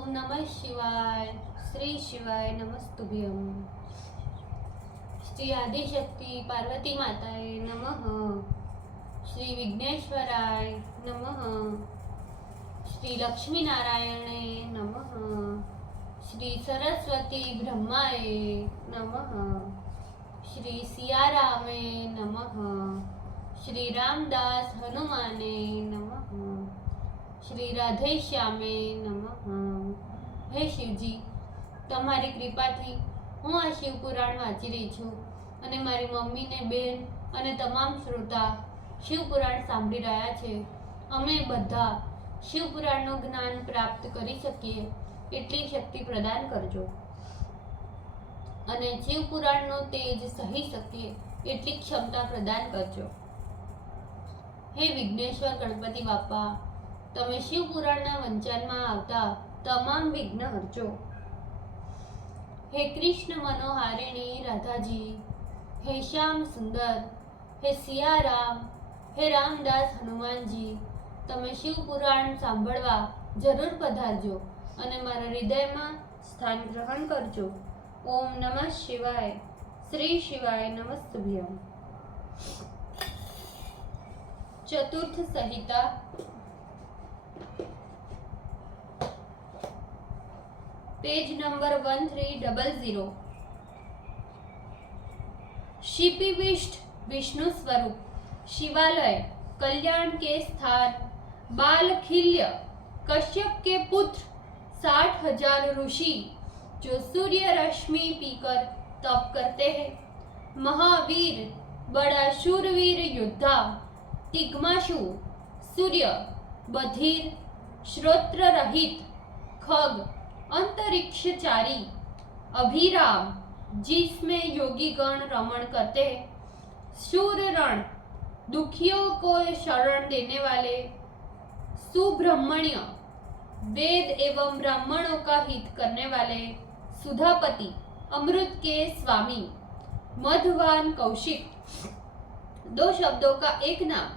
ओम नमः शिवाय। श्री शिवाय नमस्तुभ्यम। श्री आदिशक्ति पार्वती माताए नमः। श्री विघ्नेश्वराय नमः। श्री लक्ष्मी नारायणे नमः। श्री सरस्वती ब्रह्माय नमः। श्री सियारामे नमः। श्री रामदास हनुमाने नमः। श्री राधेश्यामे नमः। हे शिवजी, તમારી કૃપાથી હું આ શિવ પુરાણ વાંચી રહી છું અને મારી મમ્મી ને બેન અને તમામ શ્રોતા શિવ પુરાણ સાંભળી રહ્યા છે। અમે બધા શિવ પુરાણનું જ્ઞાન પ્રાપ્ત કરી શકીએ એટલી શક્તિ પ્રદાન કરજો અને શિવ પુરાણનો તેજ સહી શકીએ એટલી ક્ષમતા પ્રદાન કરજો। હે વિઘ્નેશ્વર ગણપતિ બાપા, તમે શિવ પુરાણના વંચાનમાં આવતા તમામ વિઘ્ન હરજો। हे कृष्ण मनोहारिणी राधा जी, हे श्याम सुंदर, हे सिया राम, हे रामदास हनुमान जी, तमे शिव पुराण सांभळवा जरूर पधारजो अने मारा हृदयमां स्थान ग्रहण करजो। ओम नमः शिवाय। श्री शिवाय नमस्तुभ्यम। चतुर्थ संहिता पेज नंबर 1300। शिपिविष्ट विष्णु स्वरूप शिवालय कल्याण के स्थान बालखिल्य कश्यप के पुत्र 60,000 ऋषि जो सूर्य रश्मि पीकर तप करते हैं। महावीर बड़ा शूरवीर योद्धा तिग्माशु सूर्य बधिर श्रोत्र रहित खग अंतरिक्षचारी अभिराम जिसमें योगी गण रमण करते हैं। शूर रण दुखियों को शरण देने वाले सुब्रह्मण्य वेद एवं ब्राह्मणों का हित करने वाले सुधापति अमृत के स्वामी मधवान कौशिक, दो शब्दों का एक नाम।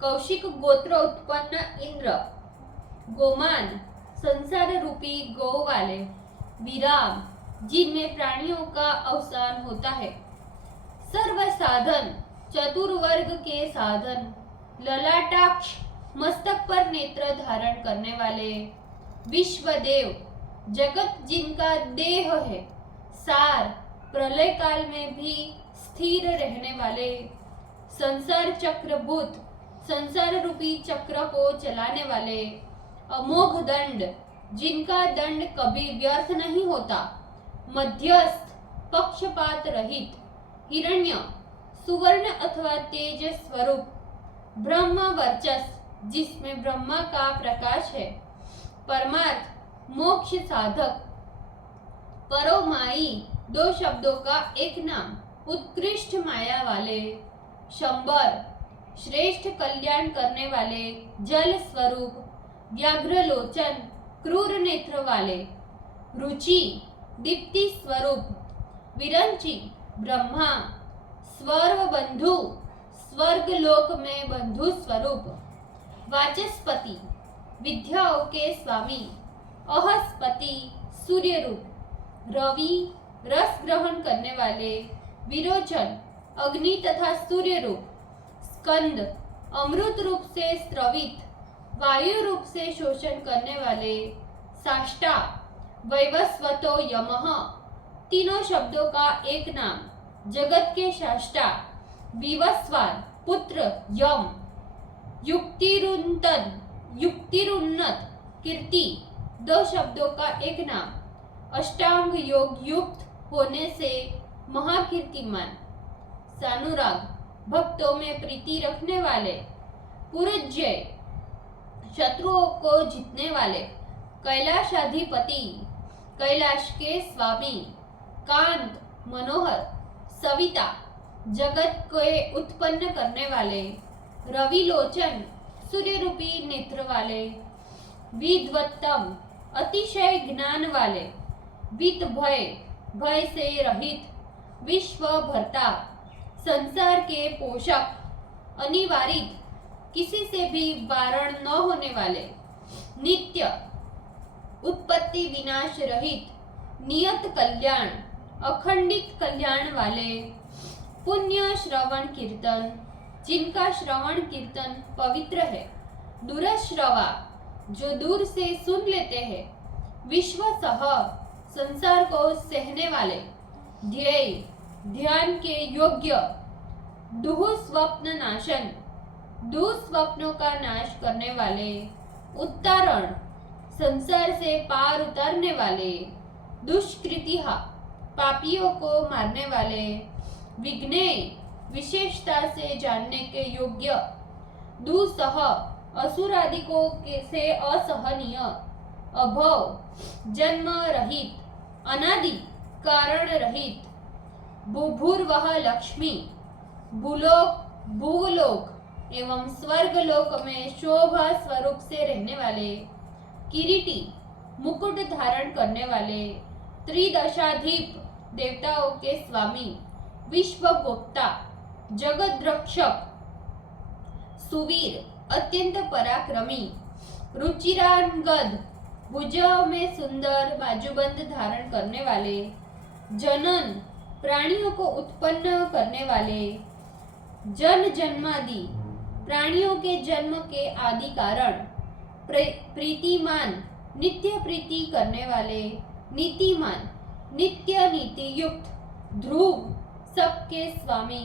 कौशिक गोत्र उत्पन्न इंद्र, गोमान संसार रूपी गौ वाले, विराम जिनमें प्राणियों का अवसान होता है, सर्व साधन चतुर्वर्ग के साधन, ललाटाक्ष मस्तक पर नेत्र धारण करने वाले, विश्वदेव जगत जिनका देह है, सार प्रलय काल में भी स्थिर रहने वाले, संसार चक्रभूत संसार रूपी चक्र को चलाने वाले, अमोघ दंड जिनका दंड कभी व्यर्थ नहीं होता, मध्यस्थ पक्षपात रहित, हिरण्य सुवर्ण अथवा तेज स्वरूप, ब्रह्म वर्चस्व जिसमें ब्रह्मा का प्रकाश है, परमार्थ मोक्ष साधक, परोमाई दो शब्दों का एक नाम, उत्कृष्ट माया वाले, शंबर श्रेष्ठ कल्याण करने वाले, जल स्वरूप व्याघ्र लोचन क्रूर नेत्र वाले, रुचि दीप्ति स्वरूप, विरंची ब्रह्मा स्वर्ग बंधु स्वर्ग लोक में बंधु स्वरूप, वाचस्पति विद्याओं के स्वामी, अहस्पति सूर्य रूप, रवि रस ग्रहण करने वाले, विरोचन अग्नि तथा सूर्य रूप, स्कंद अमृत रूप से स्रवित वायु रूप से शोषण करने वाले, साष्टा वैवस्वतो यमः तीनों शब्दों का एक नाम, जगत के शाष्टा, विवस्वान पुत्र यम, युक्तिरुन्नत कीर्ति दो शब्दों का एक नाम, अष्टांग योग युक्त होने से महाकीर्तिमान, सानुराग भक्तों में प्रीति रखने वाले, पुरुजय शत्रुओं को जीतने वाले, कैलाशाधिपति कैलाश के स्वामी, कांत मनोहर, सविता जगत को उत्पन्न करने वाले, रवि लोचन सूर्य रूपी नेत्र वाले, विद्वत्तम अतिशय ज्ञान वाले, वित भय भय से रहित, विश्व भर्ता संसार के पोषक, अनिवारित किसी से भी वारण न होने वाले, नित्य उत्पत्ति विनाश रहित, नियत कल्याण, अखंडित कल्याण वाले, पुण्य श्रवण कीर्तन, जिनका श्रवण कीर्तन पवित्र है, दूरश्रवा, जो दूर से सुन लेते हैं, विश्व सह, संसार को सहने वाले, ध्येय, ध्यान के योग्य, दुःस्वप्न नाशन, दुःस्वप्नों का नाश करने वाले, उत्तारण, संसार से पार उतारने वाले, दुष्कृतिहा, पापियों को मारने वाले, विघ्नेय, विशेषता से जानने के योग्य, दुसह, असुरादिकों से असहनीय, अभव, जन्म रहित, अनादि, कारण रहित, भूभुर्वह लक्ष्मी, भूलोक, भूलोक एवं स्वर्गलोक में शोभा स्वरूप से रहने वाले, किरीटी, मुकुट धारण करने वाले, त्रिदशाधीप, देवताओं के स्वामी, विश्वगोप्ता, जगद्रक्षक, सुवीर, अत्यंत पराक्रमी, रुचिरांगद, भुजाओं में सुंदर बाजूबंद धारण करने वाले, जनन, प्राणियों को उत्पन्न करने वाले, जन जन्मादि, प्राणियों के जन्म के आदि कारण, प्रीतिमान, नित्य प्रीति करने वाले, नीतिमान, नित्य नीति युक्त, ध्रुव, सबके स्वामी,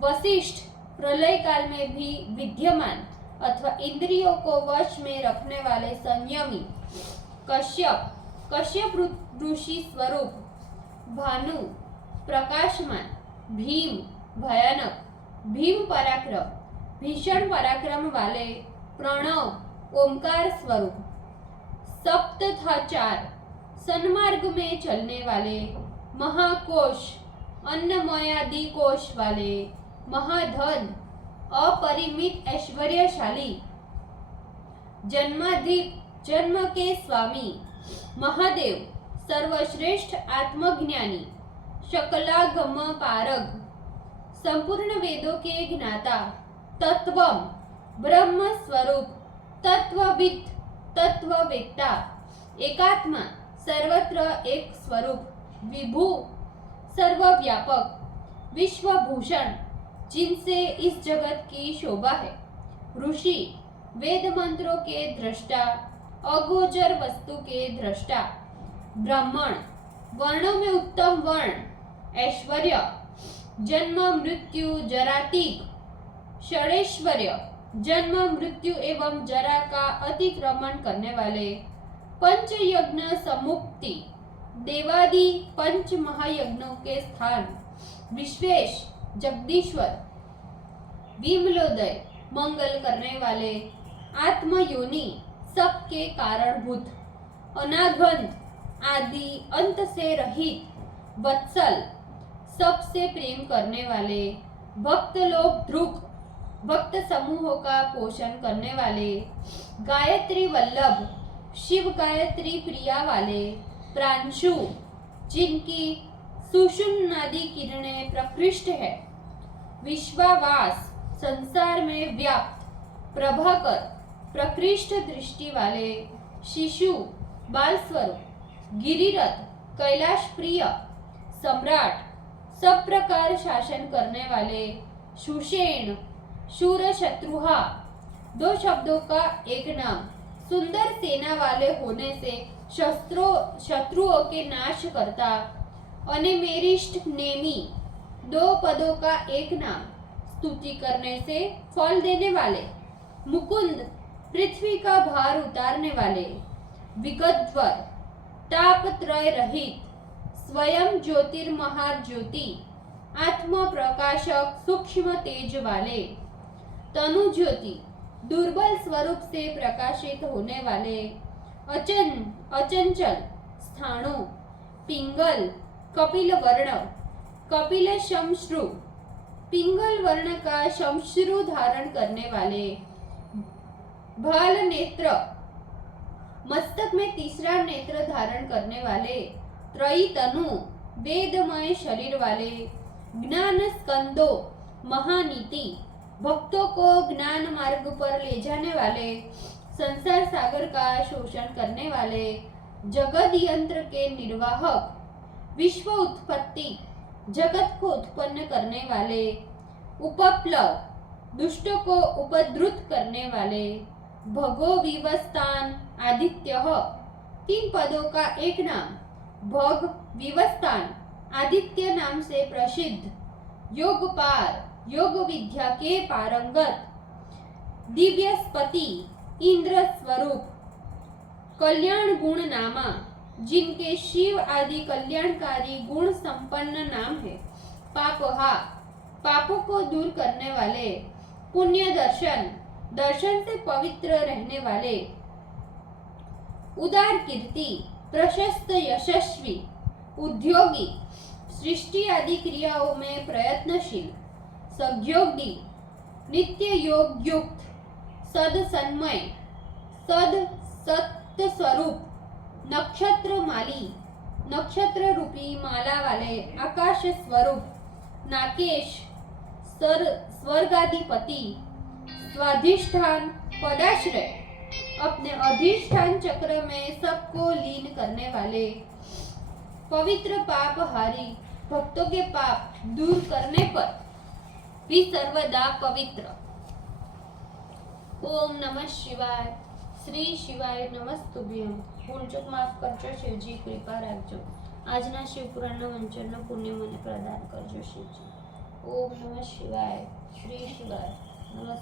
वशिष्ठ, प्रलय काल में भी विद्यमान अथवा इंद्रियों को वश में रखने वाले संयमी, कश्यप, कश्यप ऋषि स्वरूप, भानु, प्रकाशमान, भीम, भयानक, भीम पराक्रम, भीषण पराक्रम वाले, प्रणव, ओंकार स्वरूप, सप्तथाचार, सन्मार्ग में चलने वाले, महाकोश, अन्नमयादि कोश वाले, महाधन, अपरिमित ऐश्वर्यशाली, जन्माधिप, जन्म के स्वामी, महादेव, सर्वश्रेष्ठ आत्मज्ञानी, शकलागम पारग, संपूर्ण वेदों के ज्ञाता, तत्वम, ब्रह्म स्वरूप, तत्वविद, तत्ववेत्ता, एकात्मा, सर्वत्र एक स्वरूप, विभु, सर्वव्यापक, विश्वभूषण, जिनसे इस जगत की शोभा है, ऋषि, वेद मंत्रों के दृष्टा, अगोचर वस्तु के दृष्टा, ब्राह्मण, वर्णों में उत्तम वर्ण, ऐश्वर्य, जन्म मृत्यु जरातीक, षडेश्वर्य, जन्म मृत्यु एवं जरा का अतिक्रमण करने वाले, पंच यज्ञ समुक्ति, देवादि पंच महायज्ञों के स्थान, विश्वेश, जगदीश्वर, विमलोदय, मंगल करने वाले, आत्मयोनि, सबके कारणभूत, अनागंत, आदि अंत से रहित, वत्सल, सबसे प्रेम करने वाले, भक्त लोक ध्रुक, भक्त समूहों का पोषण करने वाले, गायत्री वल्लभ, शिव गायत्री प्रिया वाले, प्रांशु, जिनकी सुषुम्नादि किरणें प्रकृष्ट है, विश्वावास, संसार में व्याप्त, प्रभाकर, प्रकृष्ट दृष्टि वाले, शिशु, बाल स्वरूप, गिरिरथ, कैलाश प्रिय, सम्राट, सब प्रकार शासन करने वाले, सुषेण, शूर शत्रुहा, दो शब्दों का एक नाम, सुंदर सेना वाले होने से शत्रुओं के नाश करता, अनेमेरिष्ट नेमी, दो पदों का एक नाम, स्तुति करने से फल देने वाले, मुकुंद, पृथ्वी का भार उतारने वाले, विगतवर, तापत्रय रहित, स्वयं ज्योतिर्महार ज्योति, आत्म प्रकाशक सूक्ष्म तेज वाले, तनु ज्योति, दुर्बल स्वरूप से प्रकाशित होने वाले, अचंचल स्थाणु, पिंगल, कपिल वर्ण, कपिल शमश्रु, पिंगल वर्ण का शमश्रु धारण करने वाले, भाल नेत्र, मस्तक में तीसरा नेत्र धारण करने वाले, त्रयी तनु, वेदमय शरीर वाले, ज्ञान स्कंदो, महानीति, भक्तों को ज्ञान मार्ग पर ले जाने वाले, संसार सागर का शोषण करने वाले, जगत यंत्र के निर्वाहक, विश्व उत्पत्ति, जगत को उत्पन्न करने वाले, उपप्लव, दुष्टों को उपद्रुत करने वाले, भगो विवस्थान आदित्य, 3 पदों का एक नाम, भग विवस्थान आदित्य नाम से प्रसिद्ध, योगपार, योग विद्या के पारंगत, दिव्यस्पति, इंद्र स्वरूप, कल्याण गुण नामा, जिनके शिव आदि कल्याणकारी गुण संपन्न नाम है, पापहा, पापों को दूर करने वाले, पुण्य दर्शन, दर्शन से पवित्र रहने वाले, उदार कीर्ति, प्रशस्त यशस्वी, उद्योगी, सृष्टि आदि क्रियाओं में प्रयत्नशील, सद्योगी, नित्य योग युक्त, सद सन्मय, सद सत्य स्वरूप, नक्षत्र माली, नक्षत्र रूपी माला वाले, आकाश स्वरूप, नाकेश, स्वर्गाधिपति, स्वाधिष्ठान, पदाश्रय, अपने अधिष्ठान चक्र में सबको लीन करने वाले, पवित्र पापहारी, भक्तों के पाप दूर करने पर भी सर्वदा पवित्र। ओम नमः शिवाय। श्री शिवाय नमस्तुभ्यम। ભૂલચૂક માફ કરજો શિવજી, કૃપા રાખજો। આજના શિવપુરાણના વંચનનો પુણ્ય મને પ્રદાન કરજો શિવજી। ઓમ નમઃ શિવાય। શ્રી શિવાય નમસ્તે।